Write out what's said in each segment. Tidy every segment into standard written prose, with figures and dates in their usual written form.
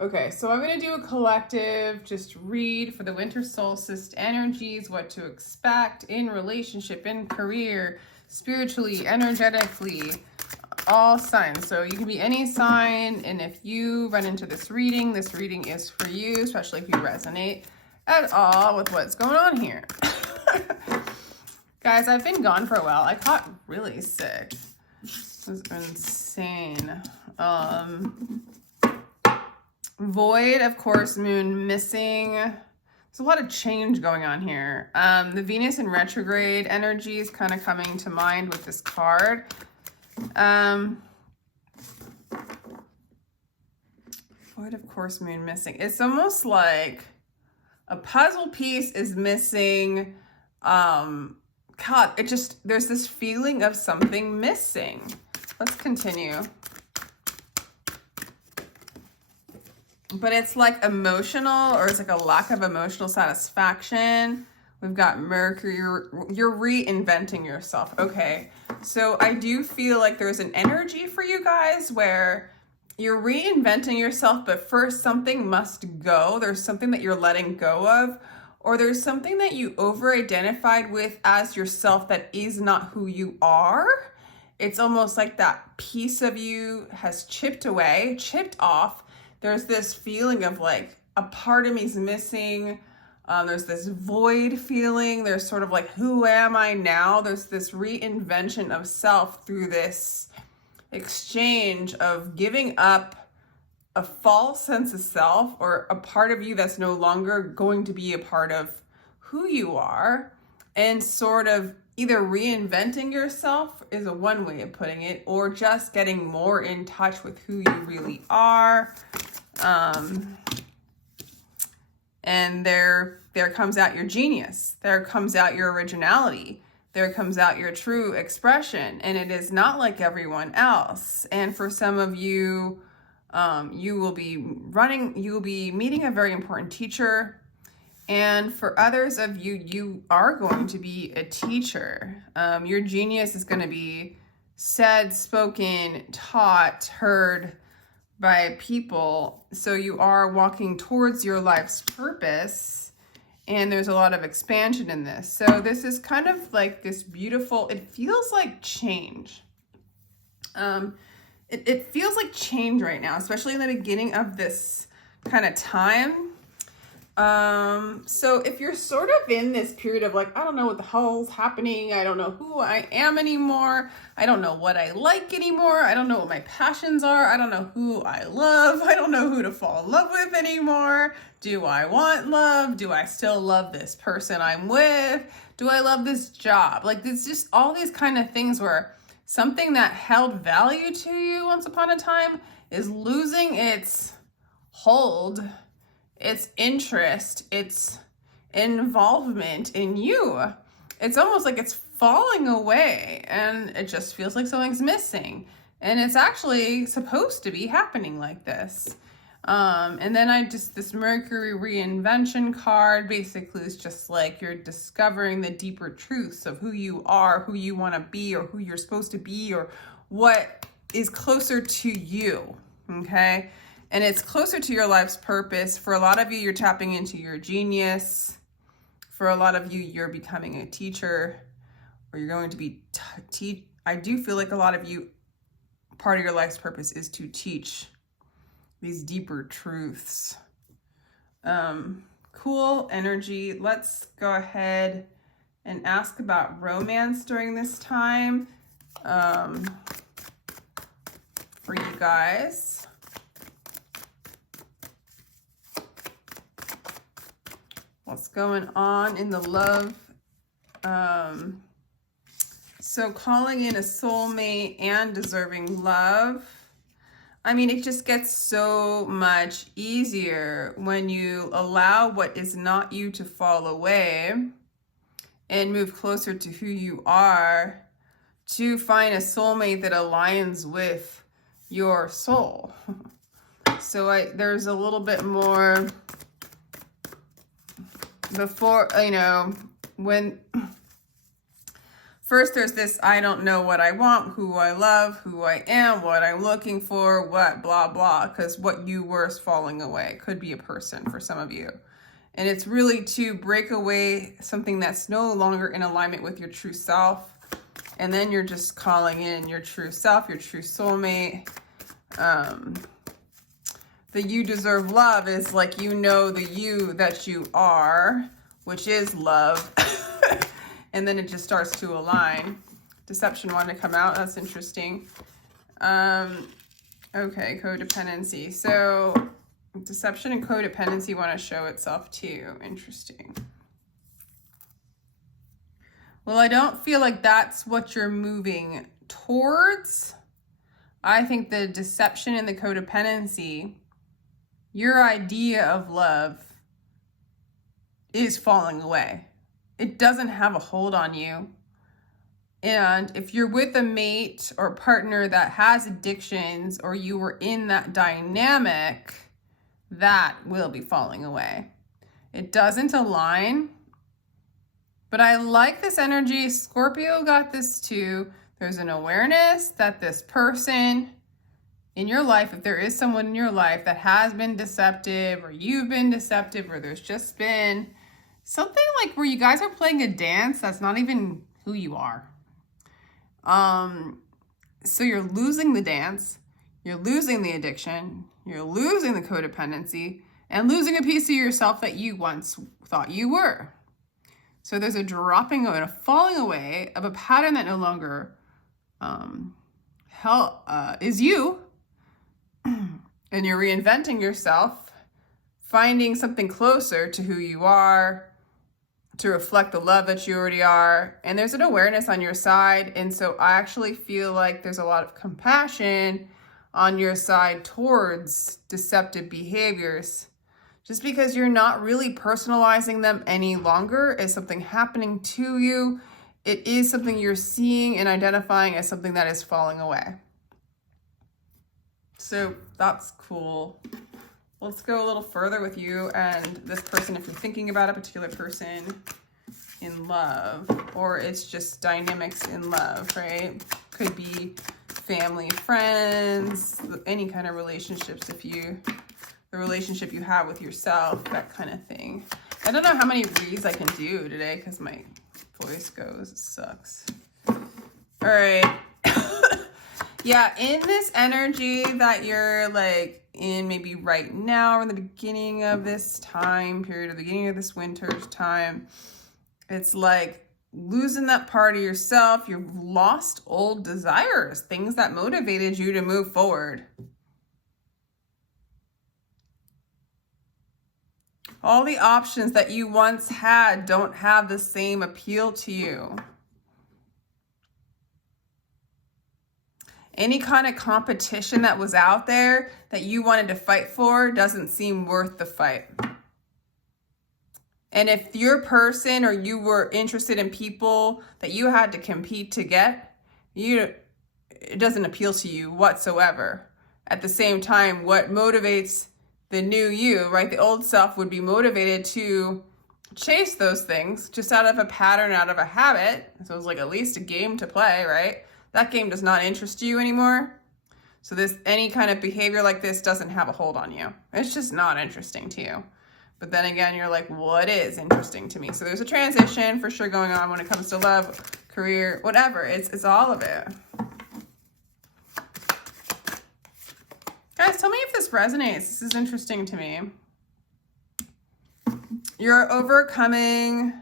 Okay, so I'm going to do a collective, just read for the winter solstice energies, what to expect in relationship, in career, spiritually, energetically, all signs. So you can be any sign, and if you run into this reading is for you, especially if you resonate at all with what's going on here. Guys, I've been gone for a while. I caught really sick. This was insane. Void, of course, moon missing. There's a lot of change going on here. The Venus in retrograde energy is kind of coming to mind with this card. Void, of course, moon missing. It's almost like a puzzle piece is missing. God, there's this feeling of something missing. Let's continue. But it's like emotional, or it's like a lack of emotional satisfaction. We've got Mercury, you're reinventing yourself. Okay, so I do feel like there's an energy for you guys where you're reinventing yourself, but first something must go. There's something that you're letting go of, or there's something that you over-identified with as yourself that is not who you are. It's almost like that piece of you has chipped away, chipped off. There's this feeling of like a part of me is missing. There's this void feeling. There's sort of like, who am I now? There's this reinvention of self through this exchange of giving up a false sense of self, or a part of you that's no longer going to be a part of who you are, and sort of either reinventing yourself is a one way of putting it, or just getting more in touch with who you really are. And there comes out your genius. There comes out your originality. There comes out your true expression. And it is not like everyone else. And for some of you, you will be meeting a very important teacher. And for others of you, you are going to be a teacher. Your genius is going to be said, spoken, taught, heard by people. So you are walking towards your life's purpose, and there's a lot of expansion in this. So this is kind of like this beautiful, it feels like change. It feels like change right now, especially in the beginning of this kind of time. So if you're sort of in this period of like, I don't know what the hell's happening. I don't know who I am anymore. I don't know what I like anymore. I don't know what my passions are. I don't know who I love. I don't know who to fall in love with anymore. Do I want love? Do I still love this person I'm with? Do I love this job? Like, it's just all these kind of things where something that held value to you once upon a time is losing its hold, its interest, its involvement in you. It's almost like it's falling away, and it just feels like something's missing. And it's actually supposed to be happening like this. And then this Mercury reinvention card basically is just like you're discovering the deeper truths of who you are, who you want to be, or who you're supposed to be, or what is closer to you. Okay. And it's closer to your life's purpose. For a lot of you, you're tapping into your genius. For a lot of you, you're becoming a teacher, or you're going to be I do feel like a lot of you, part of your life's purpose is to teach these deeper truths. Cool energy. Let's go ahead and ask about romance during this time for you guys. What's going on in the love? So calling in a soulmate and deserving love. I mean, it just gets so much easier when you allow what is not you to fall away and move closer to who you are, to find a soulmate that aligns with your soul. So there's a little bit more before, for first there's this, I don't know what I want, who I love, who I am, what I'm looking for, what, blah, blah, because what you were is falling away. Could be a person for some of you. And it's really to break away something that's no longer in alignment with your true self. And then you're just calling in your true self, your true soulmate. The you deserve love is like, you know, the you that you are, which is love. And then it just starts to align. Deception wanted to come out. That's interesting. Okay, codependency. So deception and codependency want to show itself too. Interesting. Well, I don't feel like that's what you're moving towards. I think the deception and the codependency, your idea of love is falling away. It doesn't have a hold on you. And if you're with a mate or partner that has addictions, or you were in that dynamic, that will be falling away. It doesn't align. But I like this energy. Scorpio got this too. There's an awareness that this person in your life, if there is someone in your life that has been deceptive, or you've been deceptive, or there's just been something like where you guys are playing a dance that's not even who you are. So you're losing the dance, you're losing the addiction, you're losing the codependency, and losing a piece of yourself that you once thought you were. So there's a dropping and a falling away of a pattern that no longer is you. And you're reinventing yourself, finding something closer to who you are, to reflect the love that you already are. And there's an awareness on your side. And so I actually feel like there's a lot of compassion on your side towards deceptive behaviors, just because you're not really personalizing them any longer as something happening to you. It is something you're seeing and identifying as something that is falling away. So that's cool. Let's go a little further with you and this person, if you're thinking about a particular person in love, or it's just dynamics in love, right? Could be family, friends, any kind of relationships, the relationship you have with yourself, that kind of thing. I don't know how many reads I can do today because my voice goes, it sucks. All right. Yeah, in this energy that you're like in maybe right now, or in the beginning of this time period, or the beginning of this winter's time, it's like losing that part of yourself. You've lost old desires, things that motivated you to move forward. All the options that you once had don't have the same appeal to you. Any kind of competition that was out there that you wanted to fight for doesn't seem worth the fight. And if your person, or you were interested in people that you had to compete to get, it doesn't appeal to you whatsoever. At the same time, what motivates the new you, right? The old self would be motivated to chase those things just out of a pattern, out of a habit. So it's like at least a game to play, right? That game does not interest you anymore. So any kind of behavior like this doesn't have a hold on you. It's just not interesting to you. But then again, you're like, what is interesting to me? So there's a transition for sure going on when it comes to love, career, whatever. It's all of it. Guys, tell me if this resonates. This is interesting to me. You're overcoming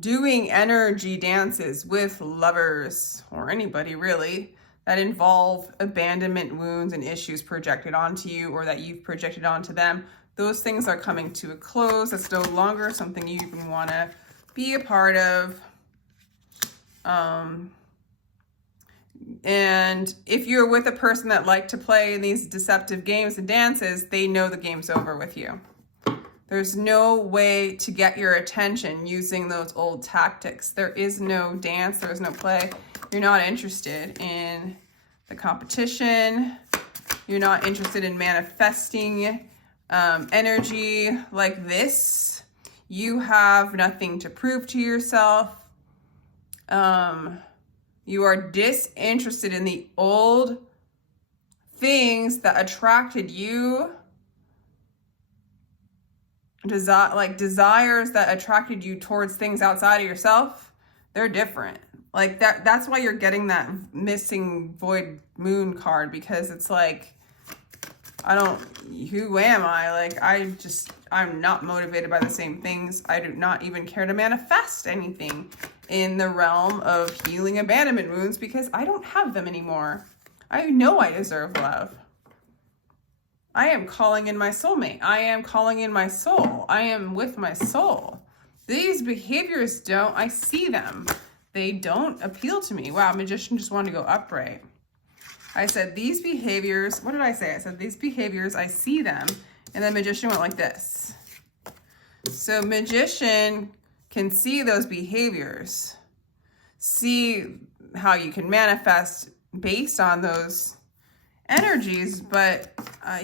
doing energy dances with lovers, or anybody really, that involve abandonment wounds and issues projected onto you, or that you've projected onto them. Those things are coming to a close. It's no longer something you even want to be a part of. And if you're with a person that liked to play these deceptive games and dances, they know the game's over with you. There's no way to get your attention using those old tactics. There is no dance, there is no play. You're not interested in the competition. You're not interested in manifesting energy like this. You have nothing to prove to yourself. You are disinterested in the old things that attracted you. Desires that attracted you towards things outside of yourself, they're different. Like that's why you're getting that missing void moon card, because it's like, who am I? Like, I'm not motivated by the same things. I do not even care to manifest anything in the realm of healing abandonment wounds, because I don't have them anymore. I know I deserve love. I am calling in my soulmate. I am calling in my soul. I am with my soul. These behaviors I see them. They don't appeal to me. Wow, Magician just wanted to go upright. I said, these behaviors, what did I say? I said, these behaviors, I see them. And then Magician went like this. So Magician can see those behaviors. See how you can manifest based on those energies, but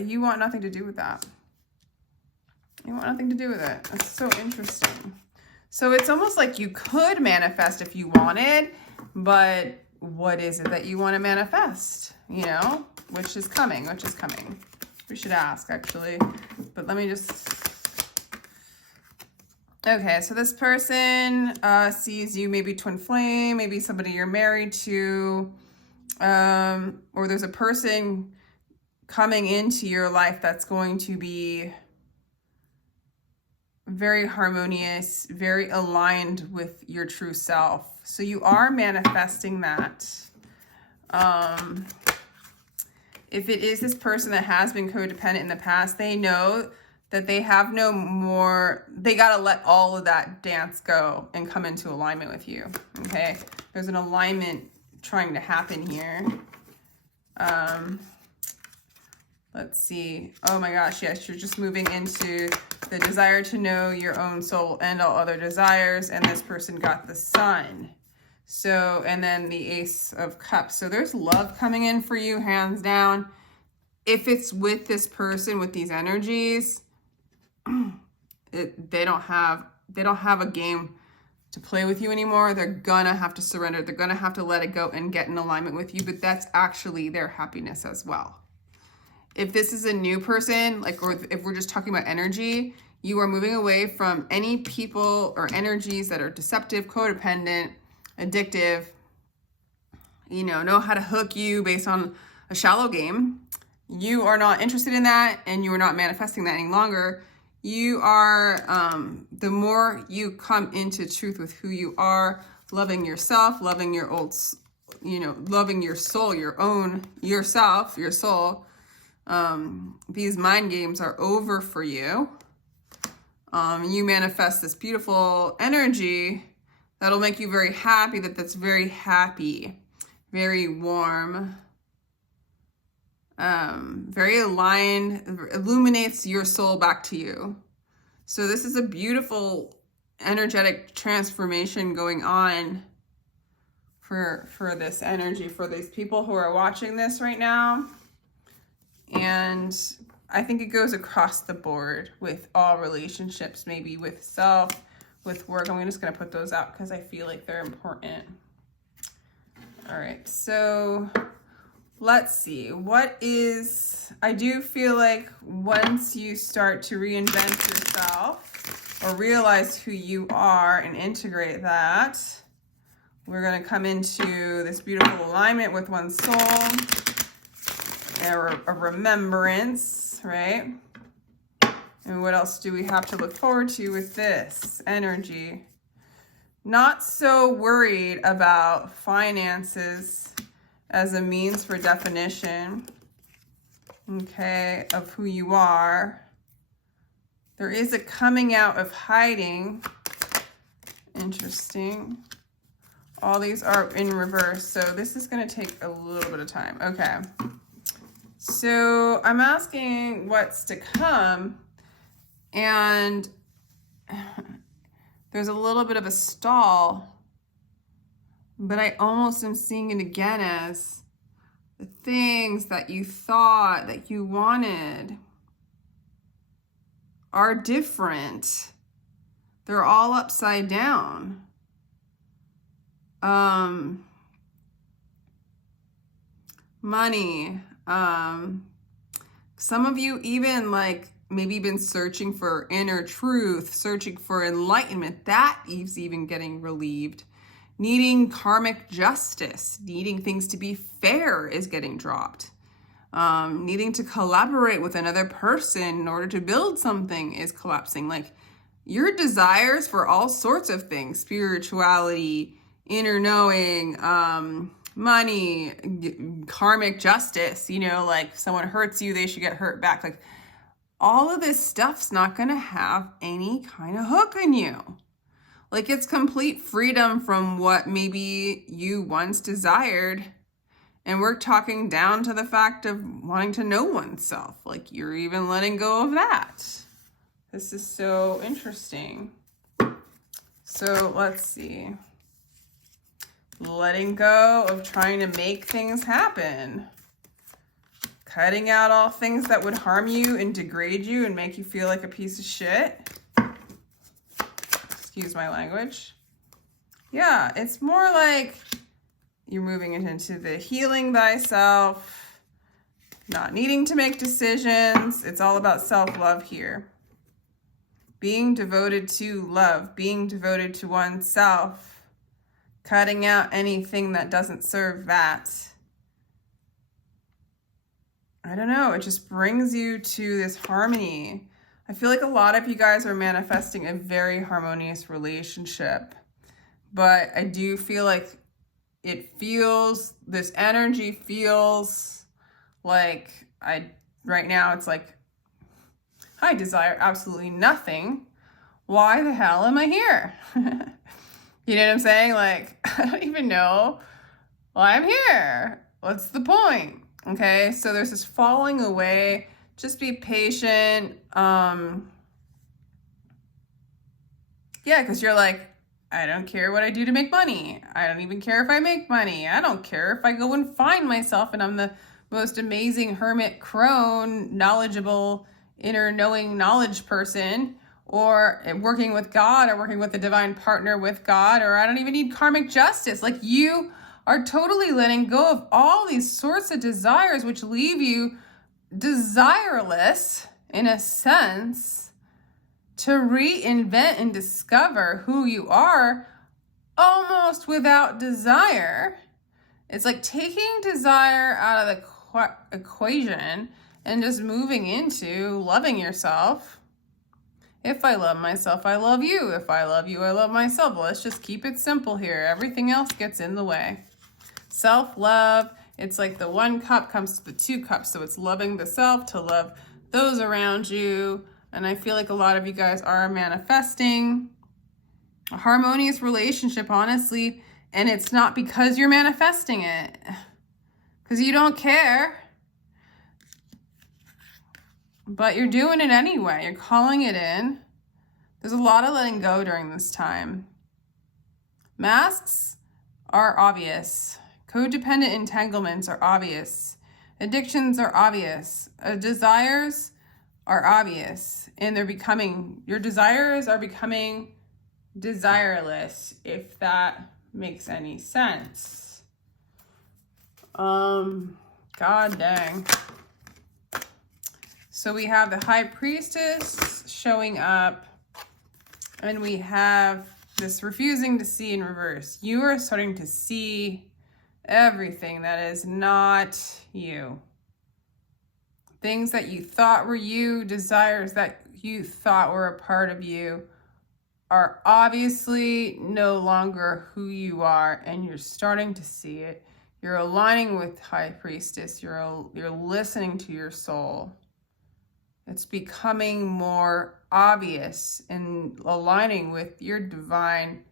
you want nothing to do with that. You want nothing to do with it. That's so interesting. So it's almost like you could manifest if you wanted, but what is it that you want to manifest? You know, which is coming. We should ask, actually, but let me just... Okay, so this person sees you, maybe twin flame, maybe somebody you're married to, or there's a person coming into your life that's going to be very harmonious, very aligned with your true self. So you are manifesting that. If it is this person that has been codependent in the past, they know that they have no more, they got to let all of that dance go and come into alignment with you. Okay, there's an alignment trying to happen here. Let's see. Oh my gosh, yes, you're just moving into the desire to know your own soul and all other desires, and this person got the Sun. So, and then the Ace of Cups. So there's love coming in for you, hands down. If it's with this person with these energies, they don't have a game to play with you anymore. They're gonna have to surrender. They're gonna have to let it go and get in alignment with you, but that's actually their happiness as well. If this is a new person, like, or if we're just talking about energy, you are moving away from any people or energies that are deceptive, codependent, addictive, know how to hook you based on a shallow game. You are not interested in that, and you are not manifesting that any longer. You are, the more you come into truth with who you are, loving yourself, loving your loving your soul, yourself, your soul, these mind games are over for you. You manifest this beautiful energy that'll make you very happy, that's very happy, very warm, very aligned, illuminates your soul back to you. So this is a beautiful energetic transformation going on for this energy, for these people who are watching this right now. And I think it goes across the board with all relationships, maybe with self, with work. I'm just going to put those out because I feel like they're important. All right, so let's see. I do feel like once you start to reinvent yourself or realize who you are and integrate that, we're going to come into this beautiful alignment with one soul, a remembrance, right? And what else do we have to look forward to with this energy? Not so worried about finances as a means for definition, okay, of who you are. There is a coming out of hiding. Interesting. All these are in reverse, so this is going to take a little bit of time. Okay. So I'm asking what's to come, and there's a little bit of a stall, but I almost am seeing it again as the things that you thought that you wanted are different, They're all upside down. Money. Some of you even like maybe been searching for inner truth, searching for enlightenment. That is even getting relieved. Needing karmic justice, needing things to be fair is getting dropped. Needing to collaborate with another person in order to build something is collapsing. Like your desires for all sorts of things, spirituality, inner knowing, money, karmic justice, you know, like someone hurts you, they should get hurt back. Like all of this stuff's not going to have any kind of hook on you. Like it's complete freedom from what maybe you once desired. And we're talking down to the fact of wanting to know oneself. Like you're even letting go of that. This is so interesting. So let's see. Letting go of trying to make things happen. Cutting out all things that would harm you and degrade you and make you feel like a piece of shit. Excuse my language. Yeah, it's more like you're moving it into the healing thyself, not needing to make decisions. It's all about self-love here. Being devoted to love, being devoted to oneself, cutting out anything that doesn't serve that. I don't know, it just brings you to this harmony. I feel like a lot of you guys are manifesting a very harmonious relationship, but I do feel like this energy feels like right now it's like, I desire absolutely nothing. Why the hell am I here? You know what I'm saying? Like, I don't even know why I'm here. What's the point? Okay, so there's this falling away. Just be patient. Yeah, because you're like, I don't care what I do to make money. I don't even care if I make money. I don't care if I go and find myself and I'm the most amazing hermit crone, knowledgeable, inner knowing knowledge person, or working with God, or working with a divine partner with God, or I don't even need karmic justice. Like you are totally letting go of all these sorts of desires, which leave you desireless in a sense to reinvent and discover who you are almost without desire. It's like taking desire out of the equation and just moving into loving yourself. If I love myself, I love you. If I love you, I love myself. Well, let's just keep it simple here. Everything else gets in the way. Self-love, it's like the 1 cup comes to the 2 cups. So it's loving the self to love those around you. And I feel like a lot of you guys are manifesting a harmonious relationship, honestly. And it's not because you're manifesting it, because you don't care. But you're doing it anyway. You're calling it in. There's a lot of letting go during this time. Masks are obvious. Codependent entanglements are obvious. Addictions are obvious. Desires are obvious. And your desires are becoming desireless, if that makes any sense. God dang. So we have the High Priestess showing up, and we have this refusing to see in reverse. You are starting to see everything that is not you. Things that you thought were you, desires that you thought were a part of you, are obviously no longer who you are, and you're starting to see it. You're aligning with High Priestess. You're listening to your soul. It's becoming more obvious and aligning with your divine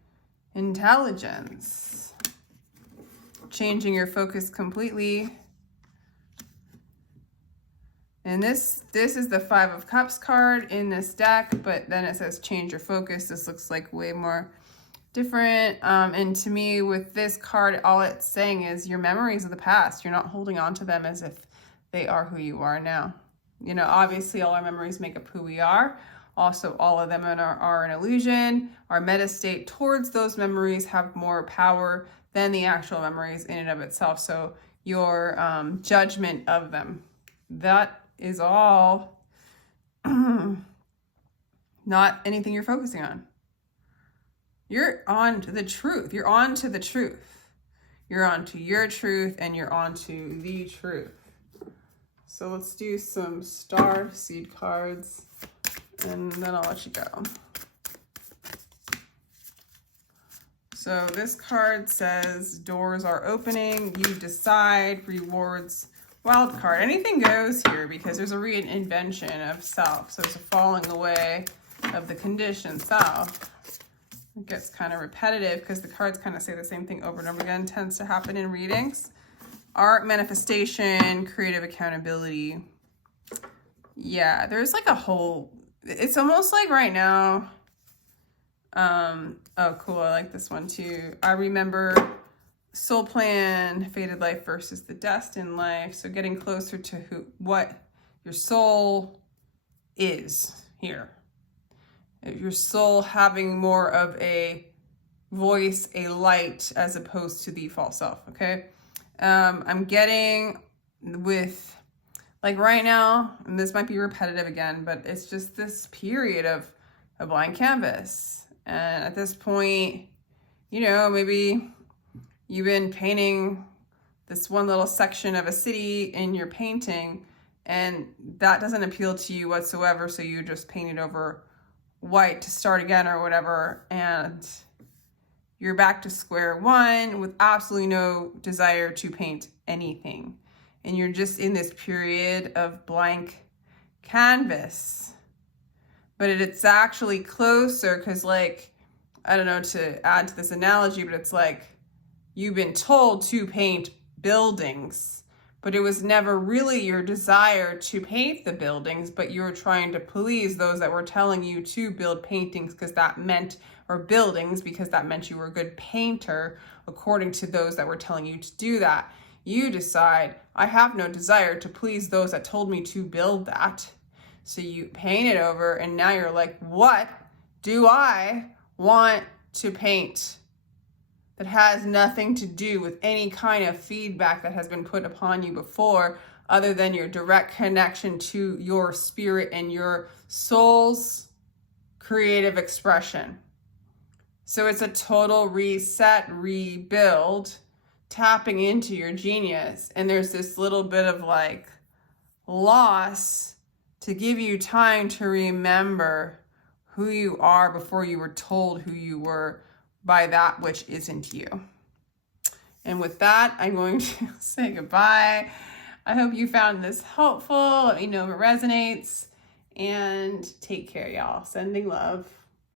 intelligence. Changing your focus completely. And this is the 5 of Cups card in this deck, but then it says change your focus. This looks like way more different. And to me, with this card, all it's saying is your memories of the past. You're not holding on to them as if they are who you are now. You know, obviously all our memories make up who we are. Also, all of them are an illusion. Our meta state towards those memories have more power than the actual memories in and of itself. So your judgment of them, that is all not anything you're focusing on. You're on to the truth. You're on to the truth. You're on to your truth, and you're on to the truth. So let's do some star seed cards, and then I'll let you go. So this card says doors are opening, you decide, rewards, wild card. Anything goes here because there's a reinvention of self. So there's a falling away of the conditioned self. It gets kind of repetitive because the cards kind of say the same thing over and over again. Tends to happen in readings. Art, manifestation, creative accountability. Yeah, there's like a whole, it's almost like right now. Oh, cool. I like this one too. I remember soul plan, fated life versus the destined life. So getting closer to what your soul is here. Your soul having more of a voice, a light, as opposed to the false self, okay? I'm getting with, like right now, and this might be repetitive again, but it's just this period of a blank canvas. And at this point, you know, maybe you've been painting this one little section of a city in your painting, and that doesn't appeal to you whatsoever, so you just paint it over white to start again or whatever, and you're back to square one with absolutely no desire to paint anything. And you're just in this period of blank canvas. But it's actually closer because, like, I don't know to add to this analogy, but it's like you've been told to paint buildings, but it was never really your desire to paint the buildings, but you were trying to please those that were telling you to build paintings because that meant, or buildings because that meant you were a good painter according to those that were telling you to do that. You decide, I have no desire to please those that told me to build that. So you paint it over, and now you're like, what do I want to paint that has nothing to do with any kind of feedback that has been put upon you before, other than your direct connection to your spirit and your soul's creative expression. So it's a total reset, rebuild, tapping into your genius. And there's this little bit of like loss to give you time to remember who you are before you were told who you were by that which isn't you. And with that, I'm going to say goodbye. I hope you found this helpful. Let me know if it resonates. And take care, y'all. Sending love.